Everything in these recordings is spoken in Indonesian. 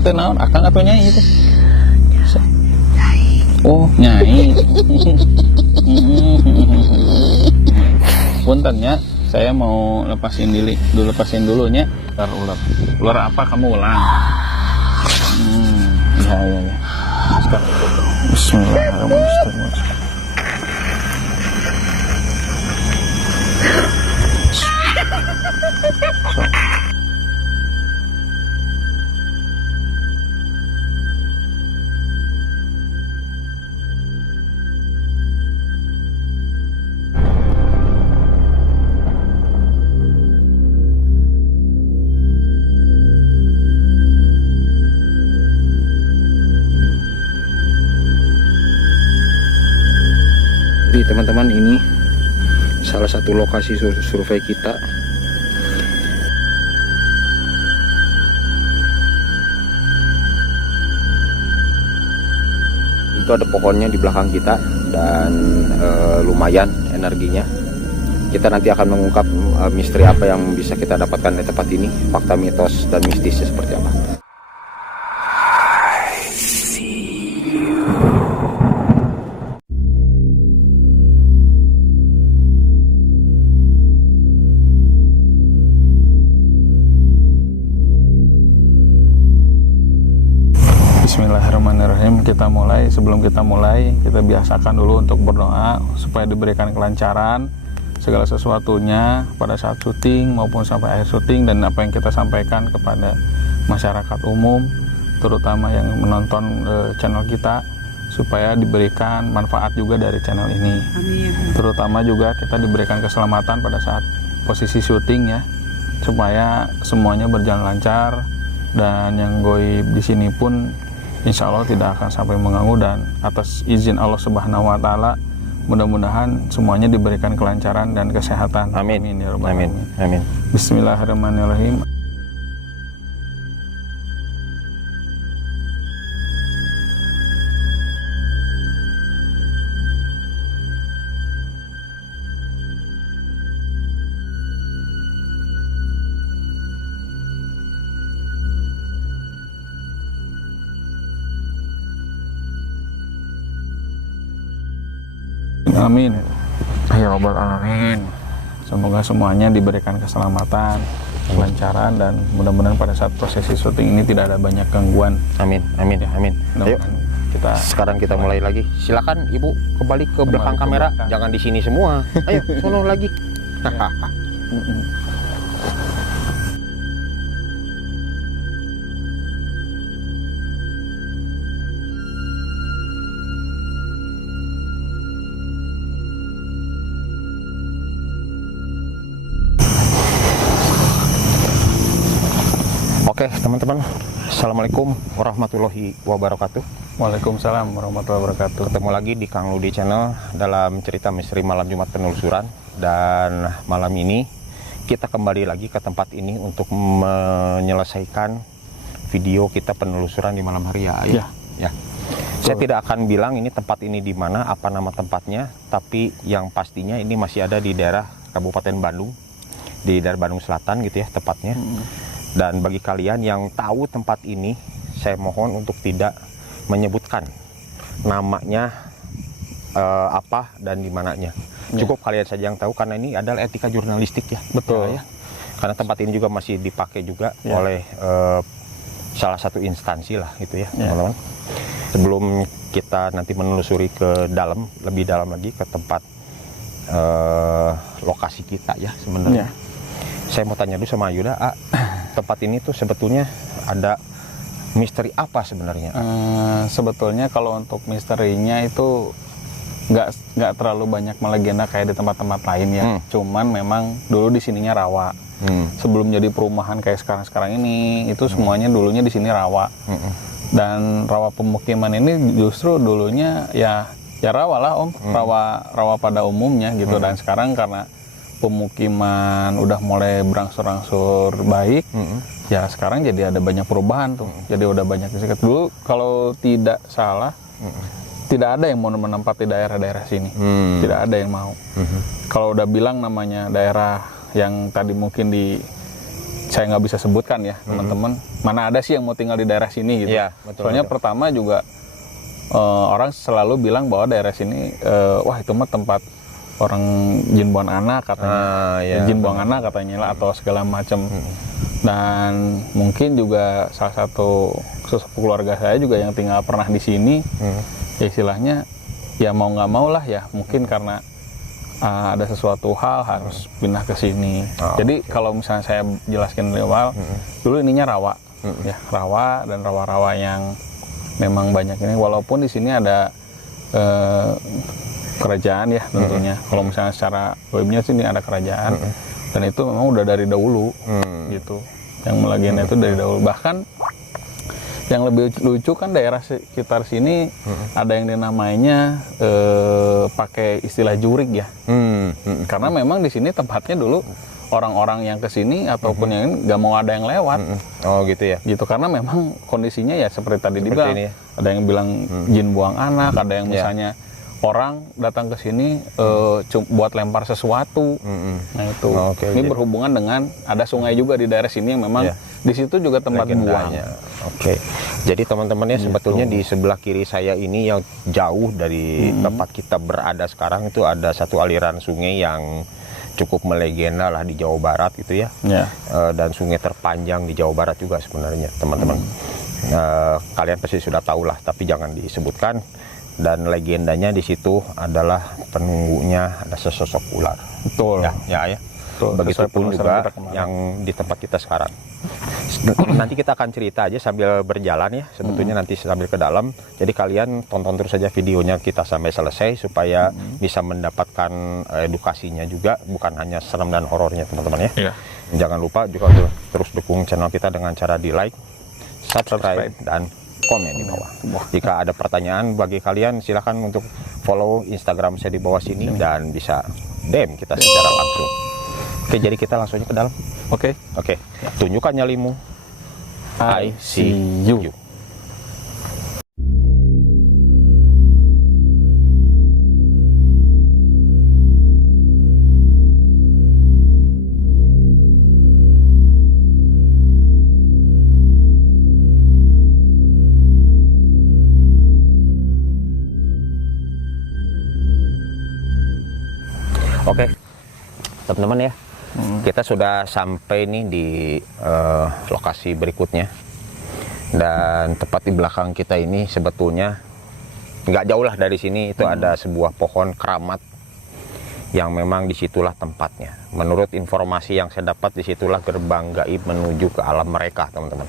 teh naon akang atau nyai itu? Oh nyai. Puntennya, saya mau lepasin dulunya. Ular apa kamu ulang? Ya. Bismillahirrahmanirrahim. Jadi teman-teman, ini salah satu lokasi survei kita. Itu ada pohonnya di belakang kita dan lumayan energinya. Kita nanti akan mengungkap misteri apa yang bisa kita dapatkan di tempat ini, fakta mitos dan mistisnya seperti apa. Bismillahirrahmanirrahim. Sebelum kita mulai, kita biasakan dulu untuk berdoa supaya diberikan kelancaran segala sesuatunya pada saat syuting maupun sampai akhir syuting, dan apa yang kita sampaikan kepada masyarakat umum, terutama yang menonton channel kita, supaya diberikan manfaat juga dari channel ini. Amin. Terutama juga kita diberikan keselamatan pada saat posisi syuting ya, supaya semuanya berjalan lancar, dan yang goib di sini pun insya Allah tidak akan sampai mengganggu, dan atas izin Allah Subhanahu wa Ta'ala mudah-mudahan semuanya diberikan kelancaran dan kesehatan. Amin. Amin ya rabbal Amin. alamin. Amin. Bismillahirrahmanirrahim. Amin ya rabbal alamin. Semoga semuanya diberikan keselamatan, kelancaran, dan mudah-mudahan pada saat prosesi syuting ini tidak ada banyak gangguan. Amin. Amin. Amin. Ayo, Sekarang kita mulai lagi. Silakan Ibu kembali ke belakang kamera, jangan di sini semua. Ayo, sono lagi. Oke teman-teman, Assalamualaikum warahmatullahi wabarakatuh. Waalaikumsalam warahmatullahi wabarakatuh. Ketemu lagi di Kang Ludi Channel dalam cerita misteri malam Jumat penelusuran. Dan malam ini kita kembali lagi ke tempat ini untuk menyelesaikan video kita penelusuran di malam hari ya. Saya tidak akan bilang ini tempat ini di mana, apa nama tempatnya, tapi yang pastinya ini masih ada di daerah Kabupaten Bandung, di daerah Bandung Selatan gitu ya tepatnya. Dan bagi kalian yang tahu tempat ini, saya mohon untuk tidak menyebutkan namanya apa dan di mananya. Cukup kalian saja yang tahu, karena ini adalah etika jurnalistik ya. Betul. Ya. Karena tempat ini juga masih dipakai juga oleh salah satu instansi lah gitu ya, teman-teman. Sebelum kita nanti menelusuri ke dalam, lebih dalam lagi ke tempat lokasi kita ya sebenarnya. Saya mau tanya dulu sama Yuda, tempat ini tuh sebetulnya ada misteri apa sebenarnya? Sebetulnya kalau untuk misterinya itu nggak terlalu banyak melegenda kayak di tempat-tempat lain ya. Cuman memang dulu di sininya rawa. Sebelum jadi perumahan kayak sekarang ini, itu semuanya dulunya di sini rawa. Dan rawa pemukiman ini justru dulunya ya rawa lah Om, rawa pada umumnya gitu. Dan sekarang karena pemukiman udah mulai berangsur-angsur baik, ya sekarang jadi ada banyak perubahan tuh. Jadi udah banyak diseket. Dulu kalau tidak salah, tidak ada yang mau menempati daerah-daerah sini. Tidak ada yang mau. Kalau udah bilang namanya daerah yang tadi mungkin saya nggak bisa sebutkan ya teman-teman. Mana ada sih yang mau tinggal di daerah sini gitu. Iya, betul, Soalnya betul. pertama juga orang selalu bilang bahwa daerah sini wah itu mah tempat orang jin buang anak katanya, iya. jin buang anak katanya lah, atau segala macam. Dan mungkin juga salah satu sesepuh keluarga saya juga yang tinggal pernah di sini, ya istilahnya ya mau nggak mau lah ya, mungkin karena ada sesuatu hal harus pindah ke sini. Jadi kalau misalnya saya jelaskan dari awal, dulu ininya rawa, ya rawa dan rawa-rawa yang memang banyak ini. Walaupun di sini ada kerajaan ya tentunya. Kalau misalnya secara webnya sini ada kerajaan, dan itu memang udah dari dahulu, gitu. Yang melegenda itu dari dahulu. Bahkan yang lebih lucu kan daerah sekitar sini ada yang dinamainya pakai istilah jurig ya. Karena memang di sini tempatnya dulu orang-orang yang kesini ataupun yang ini nggak mau ada yang lewat. Oh gitu ya. Gitu, karena memang kondisinya ya seperti tadi dibilang. Ini ya. Ada yang bilang jin buang anak, ada yang misalnya orang datang ke sini buat lempar sesuatu. Nah itu. Ini berhubungan dengan ada sungai juga di daerah sini yang memang di situ juga tempat buang. Oke. Jadi teman-teman ya, sebetulnya di sebelah kiri saya ini yang jauh dari tempat kita berada sekarang itu ada satu aliran sungai yang cukup melegenda lah di Jawa Barat gitu ya. Dan sungai terpanjang di Jawa Barat juga sebenarnya teman-teman. Kalian pasti sudah tahu lah, tapi jangan disebutkan. Dan legendanya di situ adalah penunggunya ada sesosok ular. Betul. Ya. Begitupun juga yang di tempat kita sekarang. Nanti kita akan cerita aja sambil berjalan ya, sebetulnya nanti sambil ke dalam. Jadi kalian tonton terus saja videonya kita sampai selesai supaya bisa mendapatkan edukasinya juga, bukan hanya serem dan horornya teman-teman ya. Jangan lupa juga terus dukung channel kita dengan cara di like, subscribe dan komen di bawah. Jika ada pertanyaan bagi kalian, silahkan untuk follow Instagram saya di bawah sini dan bisa DM kita secara langsung. Oke, jadi kita langsung aja ke dalam. Oke. Tunjukkan nyalimu. I see you. Oke, teman-teman ya, kita sudah sampai nih di lokasi berikutnya. Dan tepat di belakang kita ini sebetulnya nggak jauh lah dari sini itu ada sebuah pohon keramat yang memang disitulah tempatnya. Menurut informasi yang saya dapat, disitulah gerbang gaib menuju ke alam mereka, teman-teman.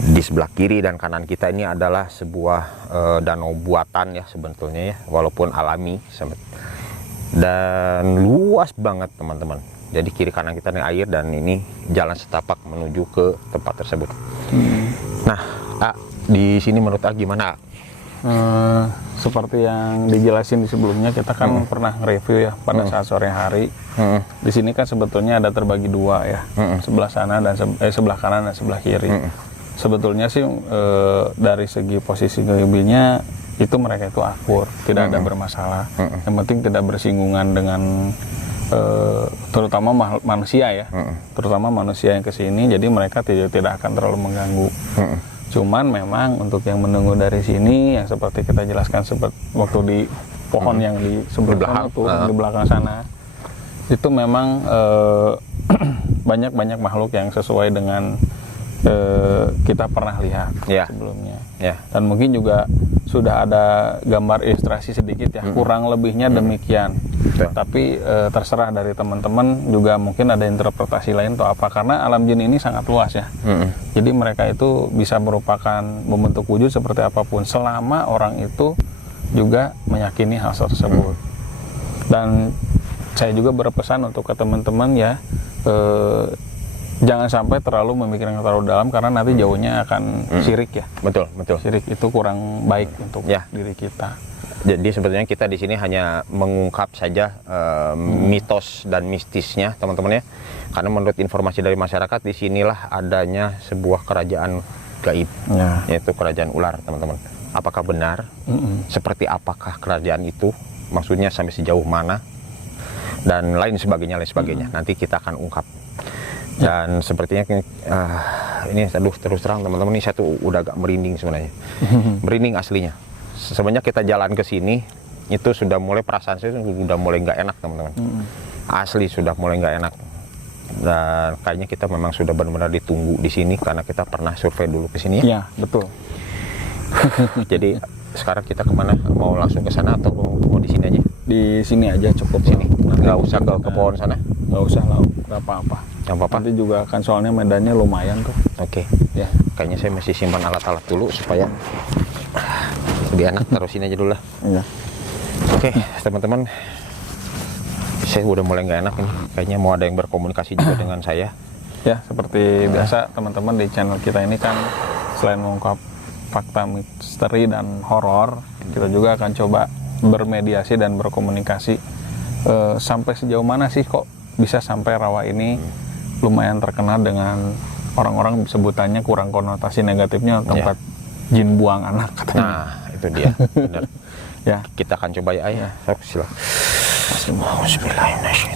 Di sebelah kiri dan kanan kita ini adalah sebuah danau buatan ya sebetulnya ya, walaupun alami. Dan luas banget teman-teman. Jadi kiri kanan kita ini air dan ini jalan setapak menuju ke tempat tersebut. Nah, di sini menurut gimana? Seperti yang dijelasin di sebelumnya, kita kan pernah review ya pada saat sore hari. Di sini kan sebetulnya ada terbagi dua ya, sebelah sana dan sebelah kanan dan sebelah kiri. Sebetulnya sih dari segi posisi gaibnya itu mereka itu akur, tidak ada bermasalah. Yang penting tidak bersinggungan dengan terutama manusia ya, terutama manusia yang kesini. Jadi mereka tidak akan terlalu mengganggu. Cuman memang untuk yang menunggu dari sini, yang seperti kita jelaskan waktu di pohon yang di sebelah di belakang sana, itu memang banyak makhluk yang sesuai dengan kita pernah lihat sebelumnya. Dan mungkin juga sudah ada gambar ilustrasi sedikit ya, kurang lebihnya demikian. Tapi terserah dari teman-teman juga, mungkin ada interpretasi lain atau apa, karena alam jin ini sangat luas ya. Jadi mereka itu bisa merupakan membentuk wujud seperti apapun selama orang itu juga meyakini hal tersebut. Dan saya juga berpesan untuk ke teman-teman ya, jangan sampai terlalu memikirkan terlalu dalam, karena nanti jauhnya akan syirik ya. Betul. Syirik itu kurang baik untuk diri kita. Jadi sebetulnya kita di sini hanya mengungkap saja mitos dan mistisnya, teman-teman ya. Karena menurut informasi dari masyarakat, di sinilah adanya sebuah kerajaan gaib, yaitu kerajaan ular, teman-teman. Apakah benar? Seperti apakah kerajaan itu? Maksudnya sampai sejauh mana? Dan lain sebagainya. Nanti kita akan ungkap. Dan sepertinya ini aduh, terus terang teman-teman, ini saya tuh udah agak merinding sebenarnya. Merinding aslinya. Sebenarnya kita jalan ke sini itu sudah mulai, perasaan saya sudah mulai nggak enak teman-teman. Asli sudah mulai nggak enak. Dan kayaknya kita memang sudah benar-benar ditunggu di sini karena kita pernah survei dulu ke sini ya. Iya, betul. Jadi sekarang kita kemana? Mau langsung ke sana atau mau di sini aja? Di sini aja cukup Sini. Nanti Nggak usah ke pohon sana? Nggak usah lah, nggak apa-apa. Nggak apa-apa. Nanti juga kan soalnya medannya lumayan tuh. Oke. Ya. Kayaknya saya masih simpan alat-alat dulu supaya lebih enak. Taruh sini aja dulu lah. Iya. Oke, teman-teman. Saya udah mulai nggak enak ini. Kayaknya mau ada yang berkomunikasi juga dengan saya. Ya, seperti biasa teman-teman di channel kita ini kan selain mengungkap fakta misteri dan horor, kita juga akan coba bermediasi dan berkomunikasi sampai sejauh mana sih kok bisa sampai rawa ini lumayan terkenal dengan orang-orang sebutannya kurang konotasi negatifnya tempat jin buang anak katanya. Nah, itu dia. Benar. Ya, Kita akan coba ya, ayah. Silakan. Bismillahirrahmanirrahim.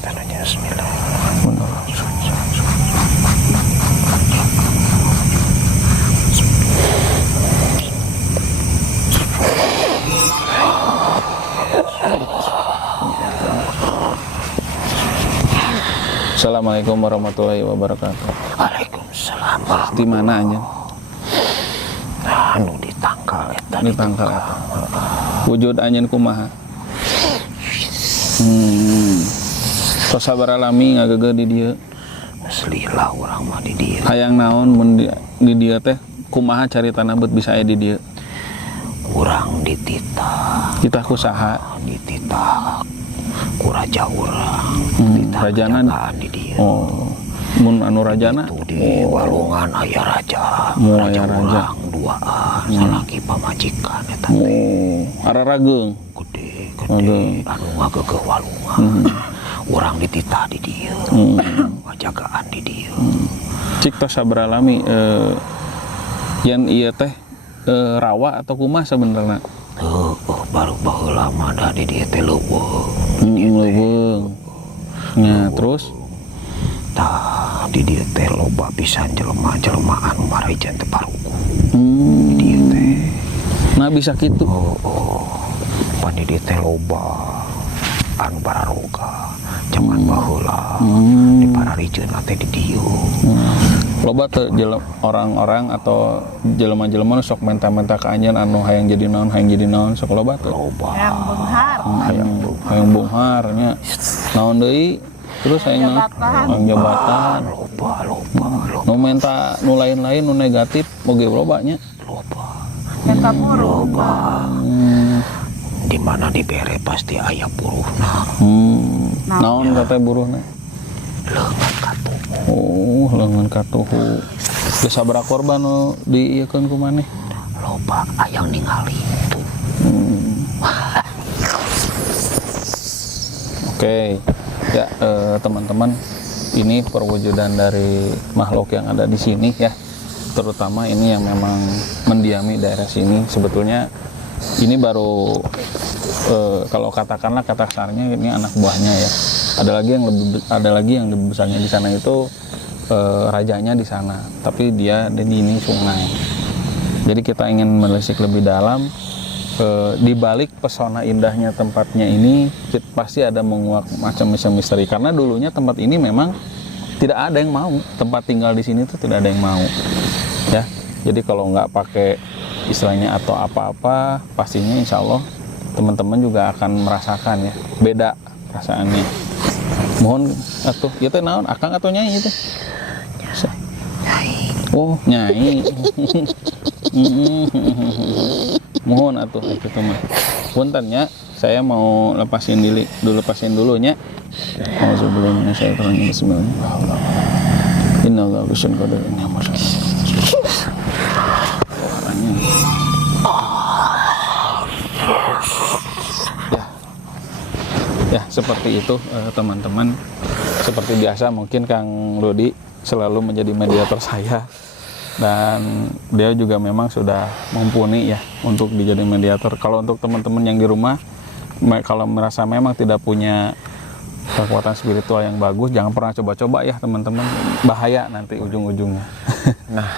Assalamualaikum warahmatullahi wabarakatuh. Waalaikumsalam. Di mana aja? Anu di tangkal eta. Di tangkal eta. Wujud anjeun kumaha? Tos sabar alami ngagege di dieu. Selila urang mah di dieu. Hayang naon mun di dieu teh kumaha caritana beut bisa aya di dieu? Urang dititah. Kita kusaha Dititah ku raja urang. rajana Di dieu. oh mun anu rajana Itu di walungan aya raja. Aya raja. Urang duaan salaki pamajikan eta teh. oh ararageung Gede anu ngagegeh walungan. Urang dititah di dieu. Ngajagaan di dieu. cik tos sabar alami yen ieu teh rawa atau kumaha sebenarnya? Baru baheula mah da di dieu teh leuweung. Leuweung. Nah, terus Tah di dieu teh loba pisan jelema-jelema anu marejan teu paruku. Di dieu teh. nah bisa gitu. Pan di dieu teh loba anu bararoga. Zaman baheula di pararijeun teh di dieu. Loba teu orang-orang atau jelema-jelema nu sok menta-menta ka anjeun anu hayang jadi naon sok loba teu? Loba. Yang benghar. Hayang bunghar nya. Naon deui? Terus hayang jabatan. Loba. Nu menta nu lain-lain nu negatif oge loba nya. Loba. Yang kaburu. Di mana dibere pasti aya buruhna. Naon kata buruhna? Leungeun katuh. Oh, leungeun katuhu. Geus sabaraha korban nu diieukeun ku maneh? Loba ayang ningali itu. Oke. Ya, teman-teman, ini perwujudan dari makhluk yang ada di sini ya. Terutama ini yang memang mendiami daerah sini. Sebetulnya ini baru kalau katakanlah kata kasarnya ini anak buahnya ya. Ada lagi yang lebih besarnya di sana itu rajanya di sana, tapi dia di ini sungai. Jadi kita ingin menelisik lebih dalam di balik pesona indahnya tempatnya ini pasti ada menguak macam-macam misteri, karena dulunya tempat ini memang tidak ada yang mau tempat tinggal di sini tuh, tidak ada yang mau ya. Jadi kalau nggak pakai istilahnya atau apa-apa, pastinya insya Allah teman-teman juga akan merasakan ya, beda perasaannya. Mohon atuh, ya teh naon akang atau nyai itu? Oh nyai. Mohon atuh itu mah. Puntennya saya mau lepasin dulunya. Oh sebelumnya saya terangin bismillah. Innallahu bisun qadar ini Ya seperti itu teman-teman. Seperti biasa mungkin Kang Rudi selalu menjadi mediator saya, dan dia juga memang sudah mumpuni ya untuk dijadikan mediator. Kalau untuk teman-teman yang di rumah, kalau merasa memang tidak punya kekuatan spiritual yang bagus. Jangan pernah coba-coba ya teman-teman, bahaya nanti ujung-ujungnya. Nah,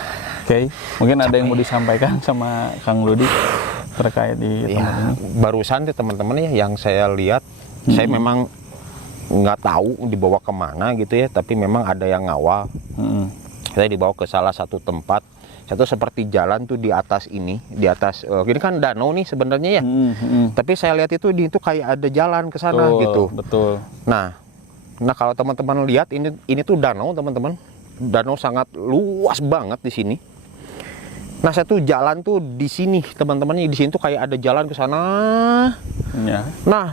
oke, mungkin ada yang mau disampaikan sama Kang Ludi terkait di tempat ini? Barusan tuh teman-teman ya yang saya lihat, saya memang nggak tahu dibawa kemana gitu ya, tapi memang ada yang ngawal. Saya dibawa ke salah satu tempat, satu seperti jalan tuh di atas ini, di atas ini kan danau nih sebenarnya ya. Tapi saya lihat itu kayak ada jalan ke sana gitu. Betul. Nah kalau teman-teman lihat ini tuh danau teman-teman, danau sangat luas banget di sini. Nah satu jalan tuh di sini teman-teman, di sini tuh kayak ada jalan ke sana. Ya. Nah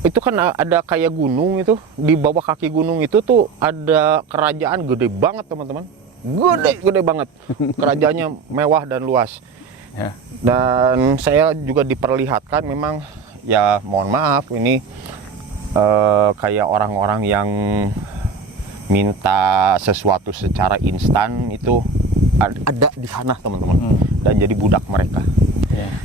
itu kan ada kayak gunung itu, di bawah kaki gunung itu tuh ada kerajaan gede banget teman-teman, gede banget, kerajaannya mewah dan luas. Ya. Dan saya juga diperlihatkan memang ya mohon maaf ini kayak orang-orang yang minta sesuatu secara instan itu ada di sana teman-teman, dan jadi budak mereka.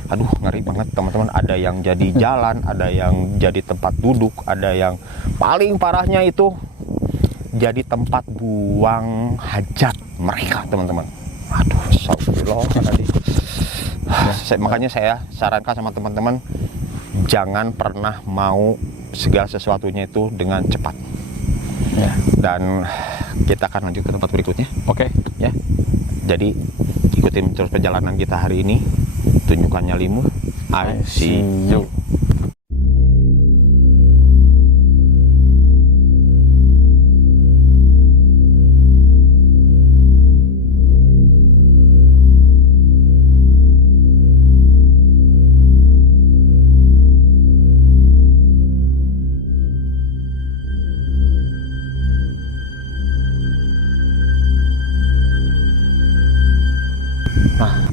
Aduh ngeri banget teman-teman, ada yang jadi jalan, ada yang jadi tempat duduk, ada yang paling parahnya itu jadi tempat buang hajat mereka teman-teman. Aduh astagfirullahaladzim. Makanya saya sarankan sama teman-teman, jangan pernah mau segala sesuatunya itu dengan cepat ya. Dan kita akan lanjut ke tempat berikutnya. Oke. Ya, jadi ikutin terus perjalanan kita hari ini. Tunjukkannya Limu, I see you.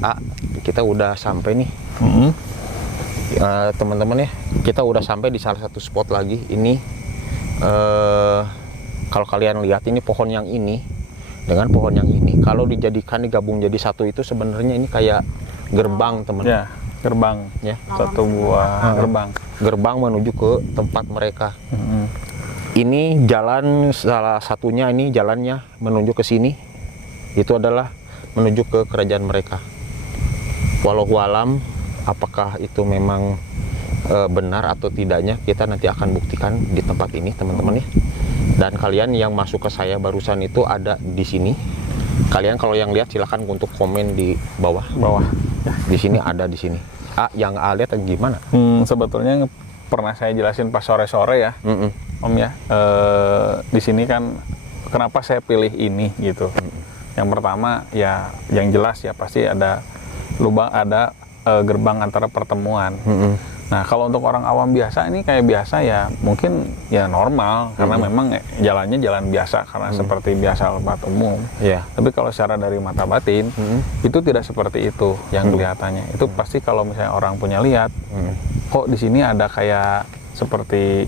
Nah, kita udah sampai nih, teman-teman ya. Kita udah sampai di salah satu spot lagi. Ini kalau kalian lihat ini pohon yang ini dengan pohon yang ini, kalau digabung jadi satu itu sebenarnya ini kayak gerbang teman. Ya, gerbang ya, satu buah gerbang menuju ke tempat mereka. Ini jalan salah satunya, ini jalannya menuju ke sini. Itu adalah menuju ke kerajaan mereka. Wallahualam apakah itu memang benar atau tidaknya, kita nanti akan buktikan di tempat ini teman-teman ya. Dan kalian yang masuk ke saya barusan itu ada di sini. Kalian kalau yang lihat silahkan untuk komen di bawah ya. Di sini ada di sini. Yang lihat gimana? Sebetulnya pernah saya jelasin pas sore-sore ya, Om ya. Di sini kan kenapa saya pilih ini gitu. Yang pertama ya yang jelas ya pasti ada lubang, ada gerbang antara pertemuan. Nah kalau untuk orang awam biasa ini kayak biasa ya mungkin ya normal, karena memang jalannya jalan biasa karena seperti biasa tempat umum. Tapi kalau secara dari mata batin itu tidak seperti itu yang kelihatannya. Itu pasti kalau misalnya orang punya lihat, kok di sini ada kayak seperti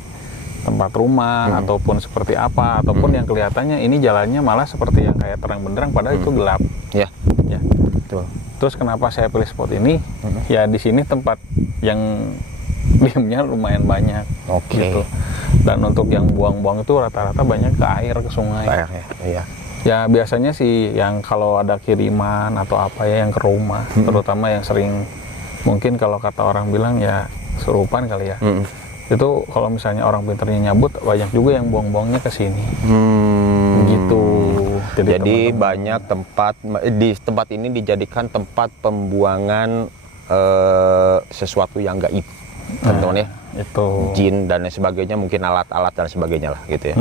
tempat rumah ataupun seperti apa, ataupun yang kelihatannya ini jalannya malah seperti yang kayak terang benderang padahal itu gelap. Ya. Betul. Terus kenapa saya pilih spot ini? Ya di sini tempat yang diamnya lumayan banyak. Gitu. Dan untuk yang buang-buang itu rata-rata banyak ke air, ke sungai. Ya biasanya sih yang kalau ada kiriman atau apa ya yang ke rumah, terutama yang sering mungkin kalau kata orang bilang ya kesurupan kali ya. Itu kalau misalnya orang pinternya nyabut, banyak juga yang buang-buangnya ke sini. Gitu. Jadi banyak tempat di tempat ini dijadikan tempat pembuangan sesuatu yang gaib, teman-teman ya. Itu jin dan sebagainya, mungkin alat-alat dan sebagainya lah gitu ya.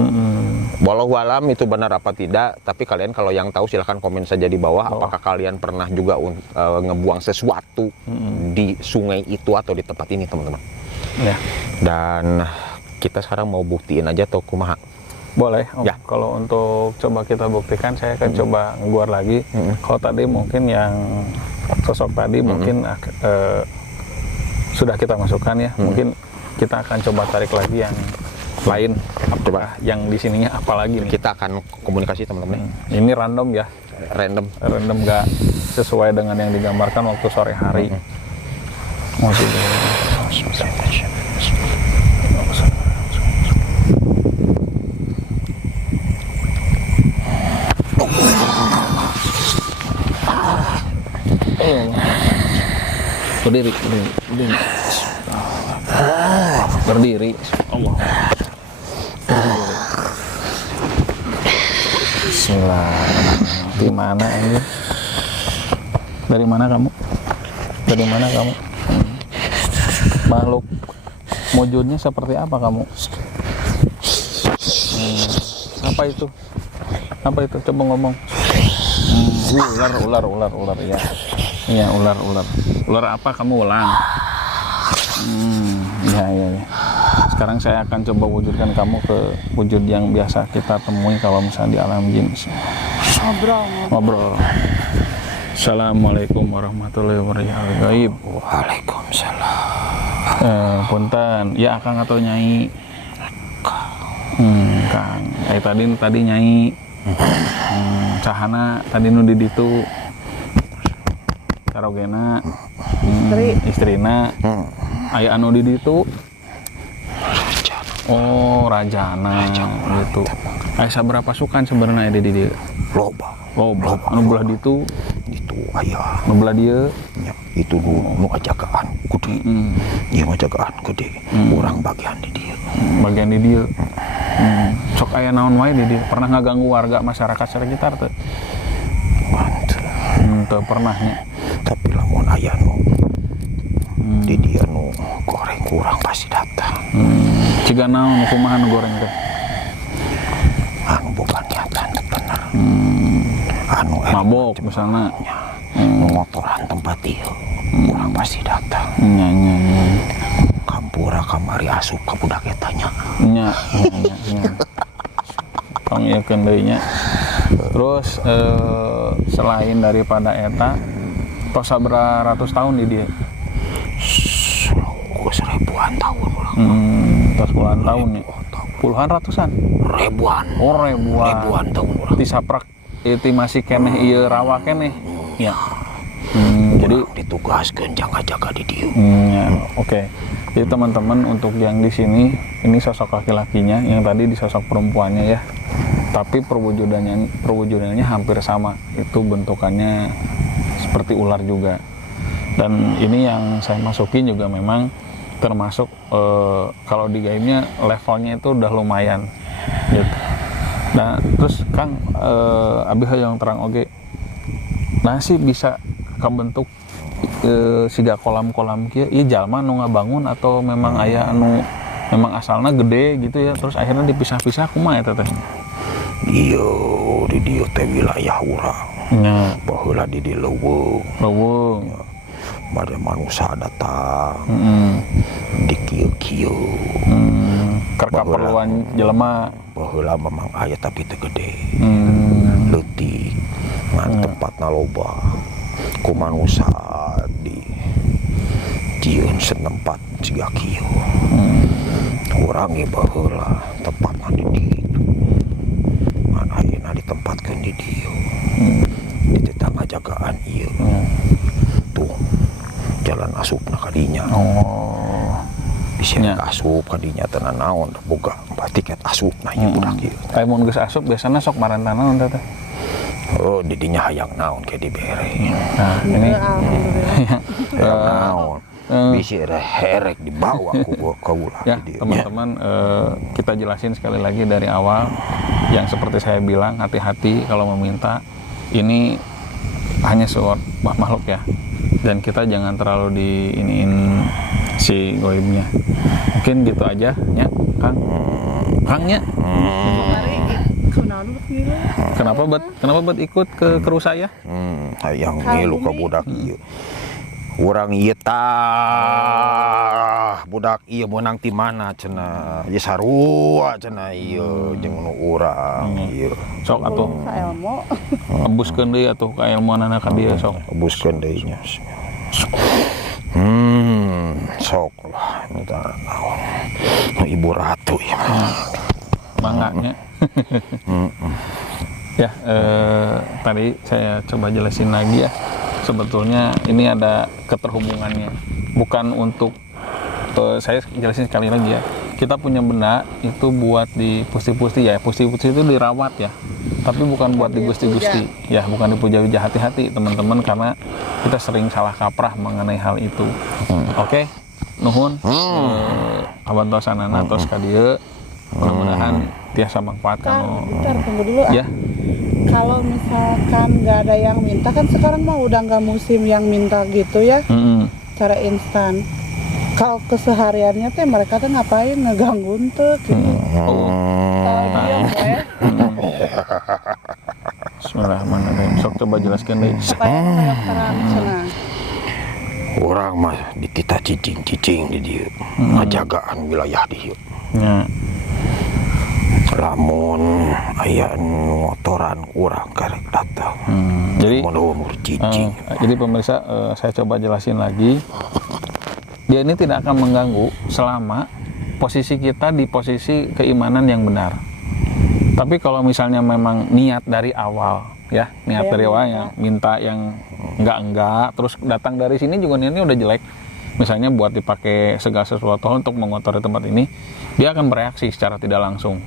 Wallahualam itu benar apa tidak, tapi kalian kalau yang tahu silahkan komen saja di bawah. Apakah kalian pernah juga ngebuang sesuatu di sungai itu atau di tempat ini teman-teman? Ya. Dan kita sekarang mau buktiin aja atau kumaha? Boleh Om. Ya. Kalau untuk coba kita buktikan, saya akan coba ngeluar lagi. Kalau tadi mungkin yang sosok tadi mungkin sudah kita masukkan ya. Mungkin kita akan coba tarik lagi yang lain. Coba yang di sininya apalagi nih? Kita akan komunikasi teman-teman. Ini random ya. Random nggak sesuai dengan yang digambarkan waktu sore hari. Berdiri. Berdiri. Allah. Bismillah. Di mana ini? Dari mana kamu? Makhluk wujudnya seperti apa kamu? Apa itu? Coba ngomong. Ular ya. Iya, ular. Ular apa kamu ulang? Iya. Sekarang saya akan coba wujudkan kamu ke wujud yang biasa kita temui kalau misalnya di alam jin. Ngobrol. Assalamualaikum warahmatullahi wabarakatuh. Gaib. Waalaikumsalam. Punten. Ya Akang atau Nyai? Kang. Tadi Nyai. Cahana tadi nu di ditu. Carogena. Istrina. Aya anu di ditu. Oh, Rajana gitu. Aya saberapa sukan sebenarnya di dieu? Loba. Anu belah ditu Itu aya. anu belah dieu Ya, itu nu ajagaan gede. Ieu ajagaan gede. Urang bagian di dieu. bagian di dieu. Sok aya naon wae di dieu. Pernah ngaganggu warga masyarakat sekitar teu? Teu pernahnya. Tapi lamun aya nu di dieu nu goreng kurang pasti datang. Ciga naon kumaha nu goreng teh? Anu boga niatan bener. Anu Mabok misalnya. nu motoran tempat ieu kurang pasti datang. Nya. Kampura kamari asup ka budak eta nya. Nya. Tong ieukeun deui nya. Terus selain daripada eta tos sabaraha ratus tahun di dieu? Geus ribuan tahun urang. Tos puluhan tahun ya. Puluhan ratusan? Ribuan. Oh, ribuan Tahun urang. ti saprak itu masih keneh ieu rawa keneh ya. Jadi ditugaskeun jaga-jaga di dieu. ya, oke. Jadi teman-teman untuk yang di sini ini sosok laki-lakinya, yang tadi di sosok perempuannya ya. Tapi perwujudannya hampir sama. Itu bentukannya seperti ular juga. Dan ini yang saya masukin juga memang termasuk kalau di gaibnya levelnya itu udah lumayan gitu. Nah terus Kang abi hoyong terang oge nah sih bisa kebentuk siga kolam-kolam kieu ieu jalma nu ngabangun atau memang aya anu memang asalna gede gitu ya terus akhirnya dipisah-pisah kumaha eta teh? Dieu di dieu teh wilayah urang. Nya Baheula di dieu leuweung. Bade manusia datang. Di kieu-kieu. Keur kaperluan jelema. Baheula memang aya tapi teu gede. Leutik ngan tempatna loba. Ku manusia di dieun senempat siga kieu. Urang ge baheula tempatna di dieu. Ngan ayeuna ditempatkeun di dieu. Di tetangga jagaan ieu. Tuh jalan asupna ka dinya. Bisa asup ka dinya teh naon boga tiket asupna ieu budak ieu. Aya mun geus asup biasana sok marantana naon teh? Oh, di dinya hayang naon ke dibere. Nah, ini naon. Bisa herek dibawa ku ulah ya, teman-teman kita jelasin sekali lagi dari awal yang seperti saya bilang hati-hati kalau meminta ini hanya seorang makhluk ya. Dan kita jangan terlalu diiniin si goibnya. Mungkin gitu aja ya, Kang. Kangnya. Kenapa buat ikut ke kru saya? Hayang ngilu ka budak ieu. Urang ieu tah budak ieu meunang ti mana cenah. Ye sarua cenah ieu jeung nu urang ieu. Sok atuh. Ebuskeun deui atuh ka ilmuanana ka dieu sok. Ebuskeun deui nya. Sok lah minta naon. Ibu ratu ya. Mangganya. Ya, tadi saya coba jelasin lagi ya. Sebetulnya ini ada keterhubungannya. Bukan untuk saya jelasin sekali lagi ya. kita punya benda itu buat di pusti-pusti ya. Pusti-pusti itu dirawat ya, tapi bukan buat di gusti-gusti ya, bukan dipuja-puja. Hati-hati teman-teman, karena kita sering salah kaprah mengenai hal itu. Oke, nuhun abantosanana tos ka dieu, mudah-mudahan tiasa manfaat kanu. Bentar, tunggu dulu. Ya, Kalau misalkan nggak ada yang minta, kan sekarang mah udah nggak musim yang minta gitu ya, cara instan. Kalau kesehariannya teh mereka tuh ngapain, ngegangguin tuh gitu. Kalau dia Bismillahirrahmanirrahim. Sok coba jelaskan deh. supaya kayak terang cenah. Orang mah di kita cicing-cicing di dia, ngajagaan wilayah di dia. Ya. Lamun aya motoran urang karek datang. Jadi Umur cicing. jadi pemirsa, saya coba jelasin lagi. Dia ini tidak akan mengganggu selama posisi kita di posisi keimanan yang benar. Tapi kalau misalnya memang niat dari awal, ya niat dari awalnya minta yang enggak, terus datang dari sini juga niatnya udah jelek. Misalnya buat dipakai segala sesuatu untuk mengotori tempat ini, dia akan bereaksi secara tidak langsung.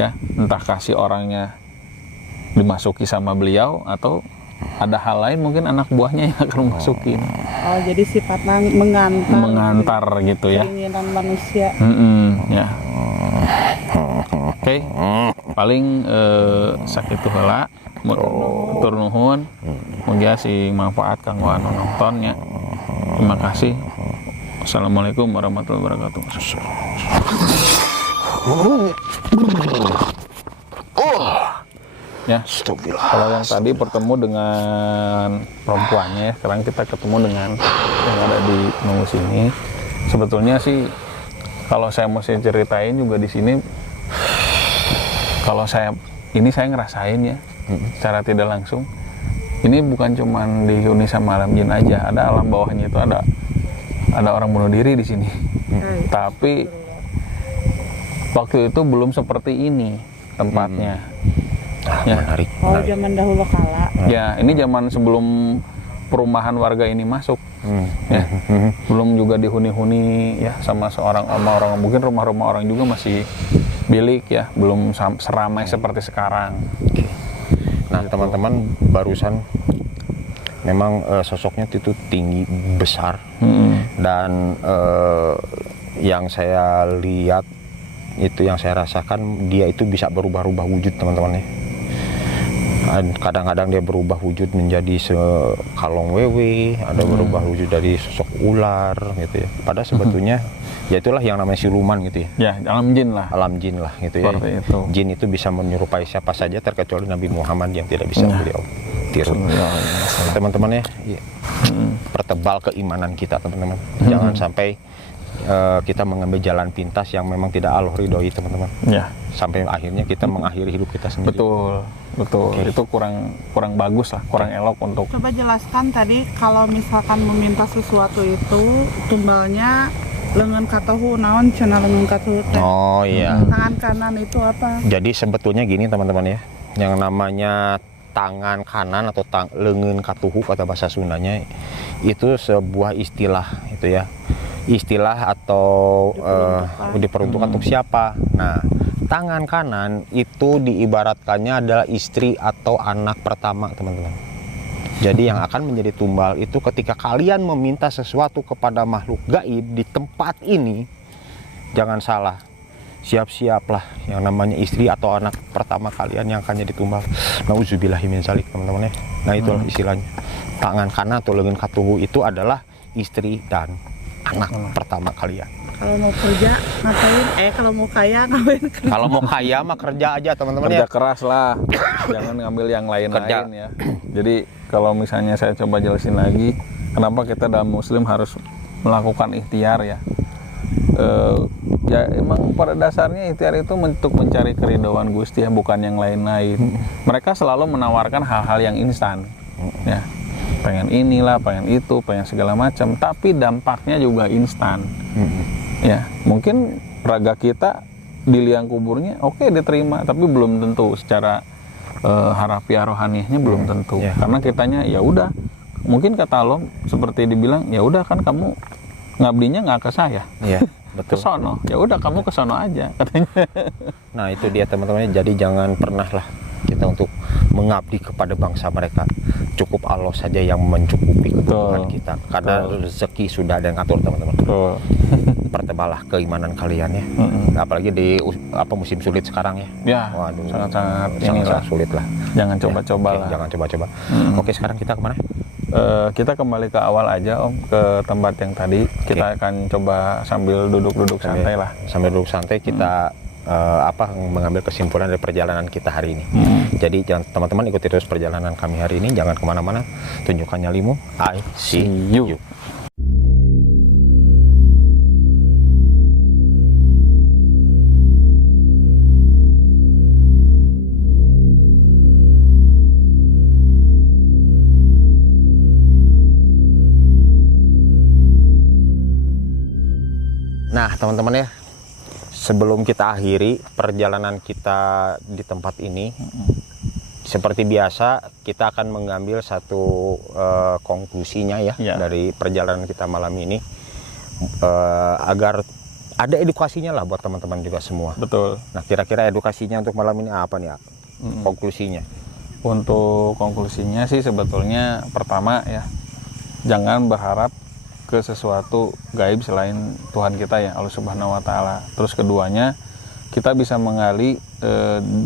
Ya, entah kasih orangnya dimasuki sama beliau atau ada hal lain mungkin anak buahnya yang akan masukin. Oh, jadi sifatnya Mengantar gitu ya. keinginan manusia. Ya. Oke, paling sakitu heula tur nuhun. Mugia sing manfaat kanggo anu nontonnya. Terima kasih. Assalamualaikum warahmatullahi wabarakatuh. Ya, kalau yang tadi bertemu dengan perempuannya, ya, sekarang kita ketemu dengan yang ada di Nungu sini. Sebetulnya sih, kalau saya mesti ceritain juga di sini, kalau saya ngerasain ya, secara tidak langsung. Ini bukan cuma dihuni sama alam jin aja, ada alam bawahnya itu ada orang bunuh diri di sini. Tapi waktu itu belum seperti ini tempatnya. Ya. Menarik. Oh, zaman dahulu kala. Ya, ini zaman sebelum perumahan warga ini masuk. Ya. Belum juga dihuni-huni ya sama seorang orang, mungkin rumah-rumah orang juga masih bilik ya, belum seramai seperti sekarang. Nah, teman-teman, barusan memang sosoknya itu tinggi, besar. Dan yang saya lihat itu, yang saya rasakan, dia itu bisa berubah-ubah wujud, teman-teman ya. Kadang-kadang dia berubah wujud menjadi sekalong wewe, ada berubah wujud dari sosok ular gitu ya. Padahal sebetulnya ya itulah yang namanya siluman gitu ya. Ya, alam jin lah. Alam jin lah gitu ya. Seperti itu. Jin itu bisa menyerupai siapa saja terkecuali Nabi Muhammad yang tidak bisa beliau tiru. Teman-teman ya, pertebal keimanan kita, teman-teman. Jangan sampai kita mengambil jalan pintas yang memang tidak Allah ridhoi, teman-teman. Ya. Sampai akhirnya kita mengakhiri hidup kita sendiri. Betul. Itu kurang bagus lah, kurang elok untuk. Coba jelaskan tadi, kalau misalkan meminta sesuatu itu tumbalnya lengan katahu, naon cenah lengan katahu teh. Oh iya. Tangan kanan itu apa? Jadi sebetulnya gini, teman-teman ya, yang namanya tangan kanan atau lengan katuhu kata bahasa Sundanya itu sebuah istilah itu ya. Istilah atau diperuntukkan untuk siapa. Nah, tangan kanan itu diibaratkannya adalah istri atau anak pertama, teman-teman. Jadi yang akan menjadi tumbal itu ketika kalian meminta sesuatu kepada makhluk gaib di tempat ini, jangan salah, siap-siaplah yang namanya istri atau anak pertama kalian yang akan jadi tumbal. Nauzubillahi min zalik, teman-teman ya. Nah, itulah istilahnya. Tangan kanan atau lengan katuhu itu adalah istri dan anak pertama kalian. Kalau mau kerja ngapain? Kalau mau kaya ngapain? Kalau mau kaya mah kerja aja, teman-teman ya. Kerja keras lah, jangan ngambil yang lain-lain ya. Jadi kalau misalnya saya coba jelasin lagi, kenapa kita dalam Muslim harus melakukan ikhtiar ya. Ya emang pada dasarnya ikhtiar itu untuk mencari keridhaan Gusti ya, bukan yang lain-lain. Mereka selalu menawarkan hal-hal yang instan, ya. Pengen inilah, pengen itu, pengen segala macam, tapi dampaknya juga instan. Ya, mungkin raga kita di liang kuburnya oke, diterima, tapi belum tentu secara harafiah rohaniahnya belum tentu. Karena kitanya ya udah, mungkin kata Allah seperti dibilang, ya udah kan kamu ngabdinya nggak ke saya. Iya, ke sono. Ya udah kamu ke sono aja katanya. Nah itu dia teman-teman, jadi jangan pernah lah kita untuk mengabdi kepada bangsa mereka. Cukup Allah saja yang mencukupi kebutuhan kita, karena rezeki sudah ada yang atur teman-teman. Pertebalah keimanan kalian ya. Apalagi di musim sulit sekarang ya. Ya, waduh, sangat sulit lah. Jangan coba-coba lah. Jangan coba-coba. Oke, sekarang kita kemana? Kita kembali ke awal aja Om, ke tempat yang tadi. Kita akan coba sambil duduk-duduk santai lah. Sambil duduk santai kita mengambil kesimpulan dari perjalanan kita hari ini. Jadi jangan teman-teman ikuti terus perjalanan kami hari ini. Jangan kemana-mana. Tunjukkan nyalimu. I see you. Nah teman-teman ya, sebelum kita akhiri perjalanan kita di tempat ini, seperti biasa kita akan mengambil satu konklusinya ya dari perjalanan kita malam ini, agar ada edukasinya lah buat teman-teman juga semua. Betul. Nah kira-kira edukasinya untuk malam ini apa nih? Konklusinya? Untuk konklusinya sih sebetulnya pertama ya, jangan berharap ke sesuatu gaib selain Tuhan kita ya, Allah Subhanahu wa Ta'ala. Terus keduanya, kita bisa menggali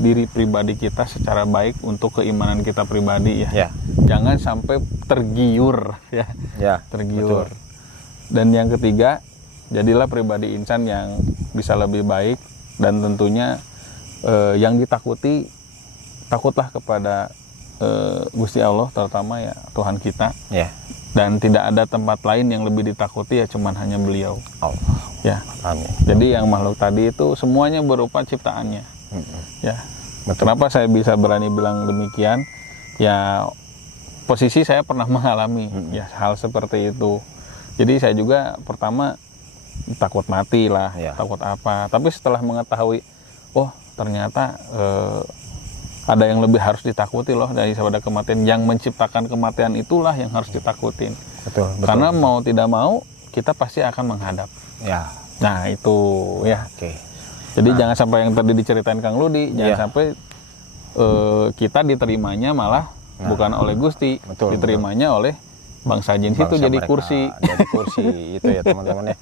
diri pribadi kita secara baik untuk keimanan kita pribadi ya. Jangan sampai tergiur ya. Tergiur. Betul. Dan yang ketiga, jadilah pribadi insan yang bisa lebih baik, dan tentunya yang ditakuti, takutlah kepada Gusti Allah, terutama ya Tuhan kita. Dan tidak ada tempat lain yang lebih ditakuti ya, cuman hanya Beliau. Ya. Amin. Jadi yang makhluk tadi itu semuanya berupa ciptaannya. Ya. Kenapa saya bisa berani bilang demikian? Ya posisi saya pernah mengalami ya hal seperti itu. Jadi saya juga pertama takut mati lah, takut apa. Tapi setelah mengetahui, oh ternyata ada yang lebih harus ditakuti loh daripada kematian. Yang menciptakan kematian itulah yang harus ditakutin. Betul. Karena mau tidak mau kita pasti akan menghadap. Nah itu ya. Jadi jangan sampai yang tadi diceritain Kang Ludi, jangan sampai kita diterimanya malah bukan oleh Gusti, diterimanya oleh bangsa jin itu jadi mereka, kursi. Jadi kursi itu ya teman-teman ya.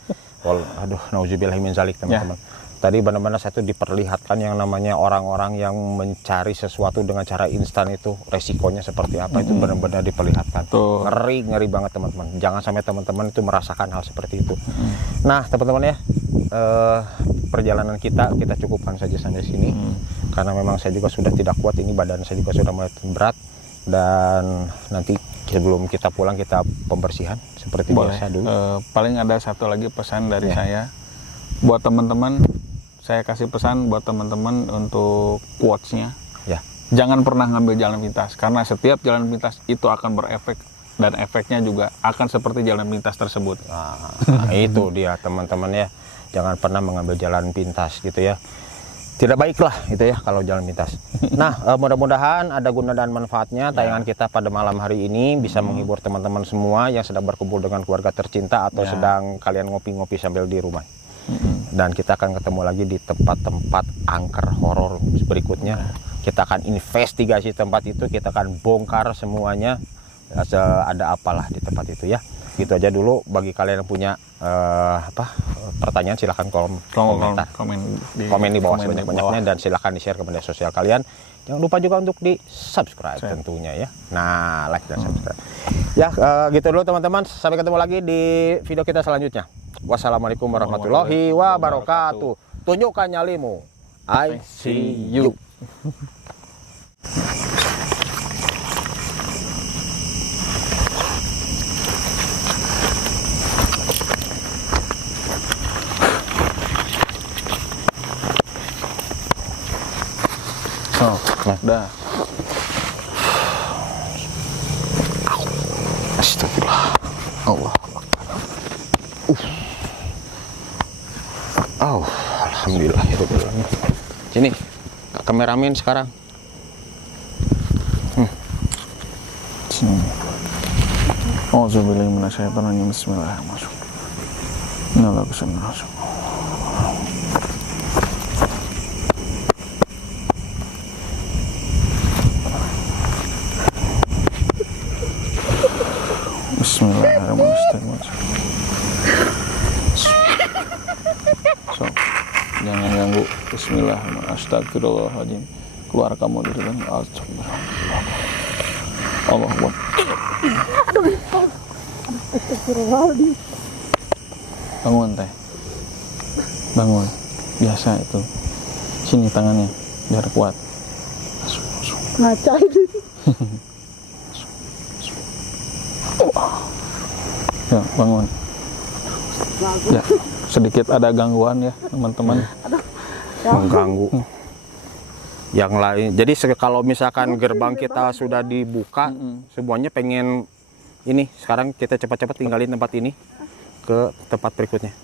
Aduh, nauzubillahi min zalik teman-teman. Tadi benar-benar saya tuh diperlihatkan yang namanya orang-orang yang mencari sesuatu dengan cara instan itu resikonya seperti apa, itu benar-benar diperlihatkan. Ngeri banget teman-teman. Jangan sampai teman-teman itu merasakan hal seperti itu. Nah teman-teman ya, perjalanan kita cukupkan saja sampai sini, karena memang saya juga sudah tidak kuat, ini badan saya juga sudah mulai berat, dan nanti sebelum kita pulang kita pembersihan seperti biasa dulu. Paling ada satu lagi pesan dari saya buat teman-teman. Saya kasih pesan buat teman-teman untuk quotes-nya. Jangan pernah ngambil jalan pintas, karena setiap jalan pintas itu akan berefek, dan efeknya juga akan seperti jalan pintas tersebut. Nah, itu dia teman-teman ya. Jangan pernah mengambil jalan pintas gitu ya. Tidak baik lah itu ya kalau jalan pintas. Nah, mudah-mudahan ada guna dan manfaatnya tayangan kita pada malam hari ini bisa menghibur teman-teman semua yang sedang berkumpul dengan keluarga tercinta atau sedang kalian ngopi-ngopi sambil di rumah. Dan kita akan ketemu lagi di tempat-tempat angker horor berikutnya. Kita akan investigasi tempat itu, kita akan bongkar semuanya, ada apalah di tempat itu ya. Gitu aja dulu. Bagi kalian yang punya pertanyaan silahkan komentar, komen di bawah sebanyak-banyaknya, dan silahkan di share ke media sosial kalian. Jangan lupa juga untuk di subscribe tentunya ya. Nah, like dan subscribe ya. Gitu dulu teman-teman, sampai ketemu lagi di video kita selanjutnya. Wassalamualaikum warahmatullahi wabarakatuh. Tunjukkan nyalimu. I see you. Dah. Astagfirullah. Allah. Alhamdulillah. Sini, kameramen sekarang. Auzubillahi minasyaitonir rajim. Bismillahirrahmanirrahim. Innalillahi wa inna ilaihi raji'un. Bismillahirrahmanirrahim. Astagfirullahaladzim. Keluar kamu dari dalam. Allah Akbar. Astagfirullahaladzim. Bangun teh. Bangun. Biasa itu. Sini tangannya biar kuat. Ngaca ini. Ya, bangun. Ya, sedikit ada gangguan ya, teman-teman. Mengganggu yang lain. Jadi kalau misalkan gerbang kita sudah dibuka, semuanya pengen ini. Sekarang kita cepat-cepat tinggalin tempat ini ke tempat berikutnya.